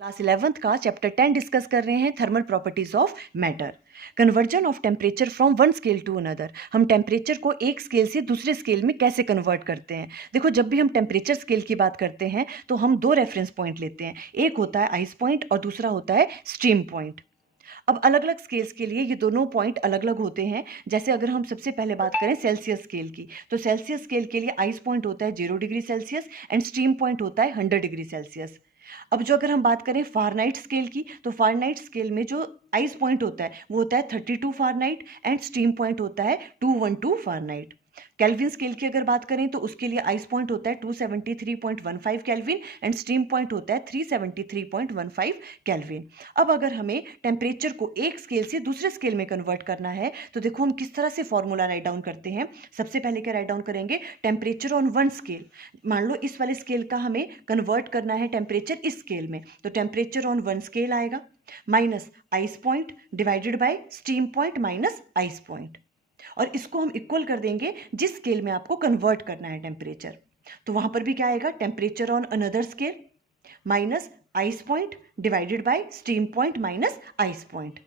Class 11th का chapter 10 discuss कर रहे हैं thermal properties of matter. Conversion of temperature from one scale to another. हम temperature को एक स्केल से दूसरे स्केल में कैसे कन्वर्ट करते हैं। देखो, जब भी हम टेम्परेचर स्केल की बात करते हैं तो हम दो रेफरेंस पॉइंट लेते हैं, एक होता है आइस पॉइंट और दूसरा होता है स्ट्रीम पॉइंट। अब अलग अलग स्केल्स के लिए ये दोनों पॉइंट अलग अलग होते हैं। जैसे अगर हम सबसे पहले बात करें सेल्सियस स्केल की, तो सेल्सियस स्केल के लिए आइस पॉइंट होता है 0 degree Celsius and stream point होता है 100 डिग्री सेल्सियस। अब जो अगर हम बात करें फारेनहाइट स्केल की, तो फारेनहाइट स्केल में जो आइस पॉइंट होता है वो होता है 32 फारेनहाइट एंड स्ट्रीम पॉइंट होता है 212 फारेनहाइट। केल्विन स्केल की अगर बात करें तो उसके लिए आइस पॉइंट होता है 273.15 केल्विन एंड स्ट्रीम पॉइंट होता है 373.15 केल्विन। अब अगर हमें टेम्परेचर को एक स्केल से दूसरे स्केल में कन्वर्ट करना है तो देखो हम किस तरह से फॉर्मूला राइट डाउन करते हैं। सबसे पहले क्या राइट डाउन करेंगे, टेम्परेचर ऑन वन स्केल। मान लो इस वाले स्केल का हमें कन्वर्ट करना है टेम्परेचर इस स्केल में, तो टेम्परेचर ऑन वन स्केल आएगा minus ice point divided by steam point minus ice point, और इसको हम इक्वल कर देंगे जिस स्केल में आपको कन्वर्ट करना है टेम्परेचर। तो वहां पर भी क्या आएगा, temperature on another scale minus ice point divided by steam point minus ice point.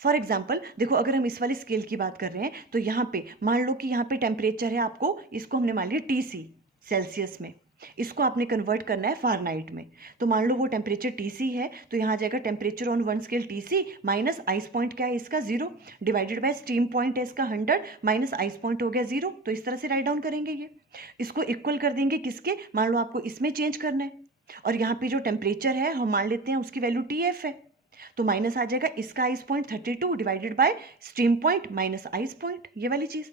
For example देखो, अगर हम इस वाली स्केल की बात कर रहे हैं तो यहाँ पे मान लो कि यहाँ पे टेम्परेचर है आपको, इसको हमने मान लिया TC सेल्सियस में, इसको आपने कन्वर्ट करना है फारेनहाइट में। तो मान लो वो टेम्परेचर TC है, तो यहाँ जाएगा temperature on one scale TC minus ice point क्या है इसका 0 डिवाइडेड बाय स्टीम पॉइंट है इसका 100 माइनस आइस पॉइंट हो गया 0। तो इस तरह से राइट डाउन करेंगे, ये इसको इक्वल कर देंगे किसके, मान लो आपको इसमें चेंज करना है और यहाँ पे जो टेम्परेचर है हम मान लेते हैं उसकी वैल्यू TF है, तो माइनस आ जाएगा इसका ice point 32 divided by stream point minus ice point, ये वाली चीज़।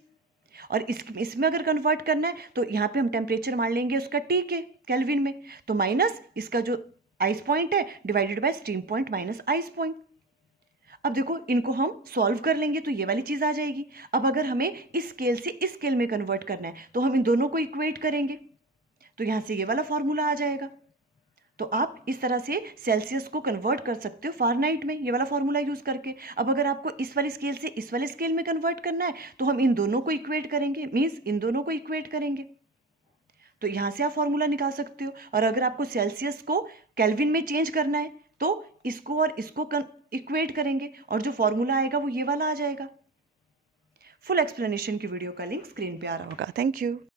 और इसमें अगर कन्वर्ट करना है तो यहाँ पे हम टेम्परेचर मान लेंगे उसका T के केल्विन में, तो माइनस इसका जो आइस पॉइंट है divided by stream point minus ice point. अब देखो इनको हम सॉल्व कर लेंगे तो ये वाली चीज़ आ जाएगी। अब अगर हमें इस स्केल से इस स्केल में कन्वर्ट करना है तो हम इन दोनों को इक्वेट करेंगे, तो यहाँ से ये वाला फॉर्मूला आ जाएगा। तो आप इस तरह से सेल्सियस को कन्वर्ट कर सकते हो फारेनहाइट में, ये वाला फॉर्मूला यूज करके। अब अगर आपको इस वाले स्केल से इस वाले स्केल में कन्वर्ट करना है तो हम इन दोनों को इक्वेट करेंगे, मीन्स इन दोनों को इक्वेट करेंगे, तो यहां से आप फॉर्मूला निकाल सकते हो। और अगर आपको सेल्सियस को केल्विन में चेंज करना है तो इसको और इसको इक्वेट करेंगे और जो फॉर्मूला आएगा वो ये वाला आ जाएगा। फुल एक्सप्लेनेशन की वीडियो का लिंक स्क्रीन पे आ रहा होगा। Thank you.